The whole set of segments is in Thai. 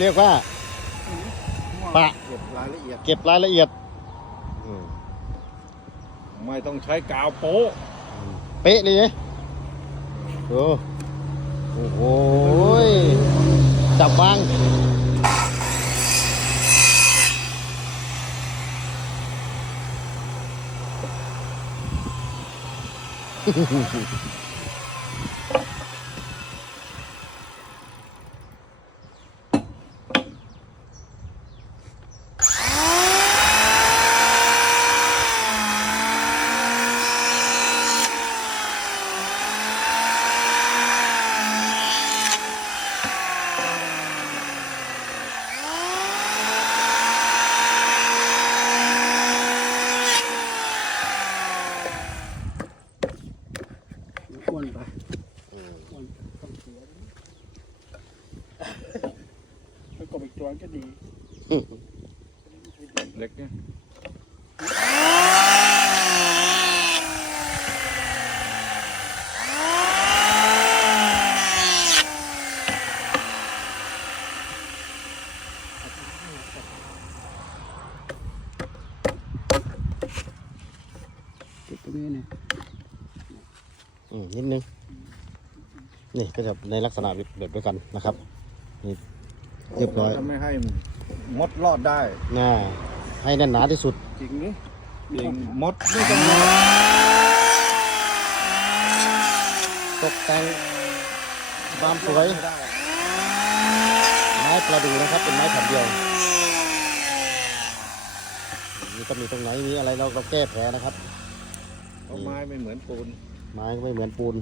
เรียกว่า ปะ เก็บรายละเอียด เก็บรายละเอียดอืมไม่ต้องใช้กาวโป๊ะเป๊ะเลยไงโอ้โอ้โหยจับวาง อ้วนไปอ้วนต้องเสียแล้วกบอีกตัวก็ดีเล็กเนี่ยเก็บตรงนี้เนี่ย นิดนึง นี่ก็จะในลักษณะแบบเดียวกันนะครับ นี่เรียบร้อยจะไม่ให้มดรอดได้น่าให้แน่นหนาที่สุด จริงนี่จริงมดไม่ต้องรอดตกแต่งความสวยไม่ได้ไม้ประดูนะครับ เป็นไม้แผ่นเดียวมีตำหนิตรงไหนมีอะไรเราเราแก้แผลนะครับเพราะไม้ไม่เหมือนปูน ไม้ก็ไม่เหมือนปูน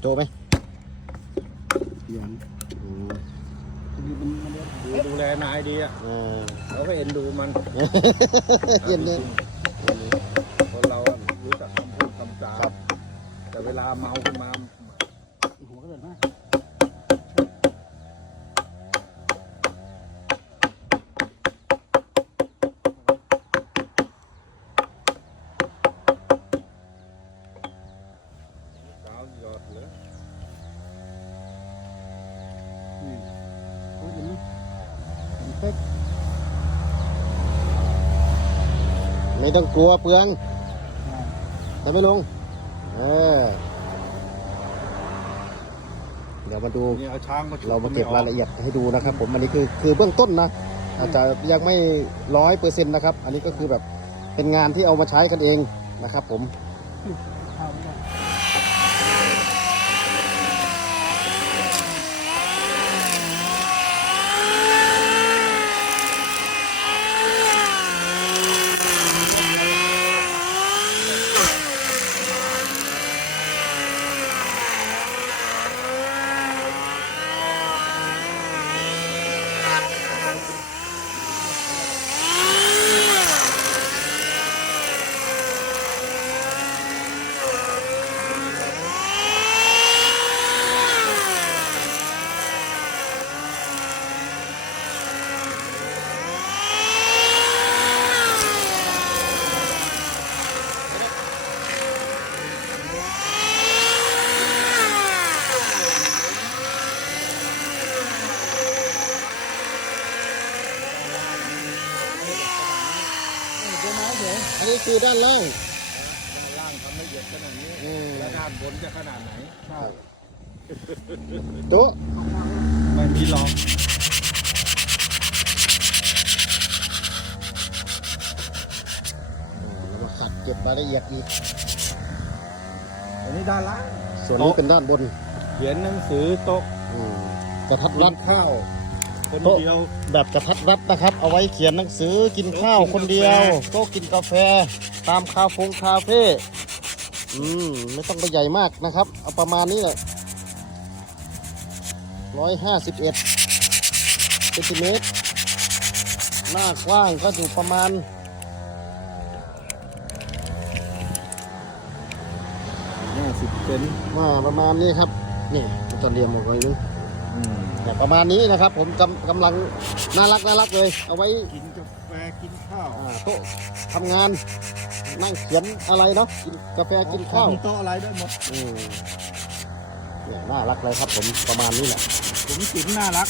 โจไหมเสียงอืมนี่มันมันเรียกดูดูแลนายดีอะเออเราก็เอ็นดูมันเย็นเนี่ยคนเราอะรู้จักคำพูดคำจาครับแต่เวลาเมาขึ้นมา ไม่ต้องกลัวเปลืองอ่าแต่ไม่ลงเออเดี๋ยวมาดูนี่เอาช้างมาฉุดเรามาเก็บไออรายละเอียดให้ดูนะครับ ผมอันนี้คือคือเบื้องต้นนะ อาจจะยังไม่ร้อยเปอร์เซ็นต์นะครับ อันนี้ก็คือแบบเป็นงานที่เอามาใช้กันเองนะครับ ผมข้าวไม่ได้ อันนี้ คือด้านล่าง ด้านล่างทำละเอียดขนาดนี้ อืม แล้วด้านบนจะขนาดไหนใช่โต๊ะไม่มีหรอกเรามาขัดเก็บรายละเอียดอีกอันนี้ด้านล่าง ส่วนนี้เป็นด้านบนเขียนหนังสือโต๊ะอืมกระทัดรัรัดดข้าว คนโต๊ะเดียวแบบกระทัดรัดนะครับ เอาไว้เขียนหนังสือกินข้าวคนเดียวโต๊ะกินกาแฟ ตามคาเฟงคาเฟ่อืมไม่ต้องไปใหญ่มากนะครับ เอาประมาณนี้แหละร้อยห้าสิบเอ็ดเซนติเมตร หน้ากว้างก็อยู่ประมาณห้าสิบเซนว่าประมาณนี้ครับ นี่มันจะเรียมออกไปนึง อืมแต่ประมาณนี้นะครับ ผมกำกำลังน่ารักน่ารักเลย เอาไว้กินกาแฟกินข้าวอ่าโต๊ะทำงานนั่งเขียนอะไรเนาะกินกาแฟกินข้าวทำโต๊ะอะไรได้หมดอืมเนี่ยน่ารักเลยครับผมประมาณนี้แหละผมจิ๋มน่ารัก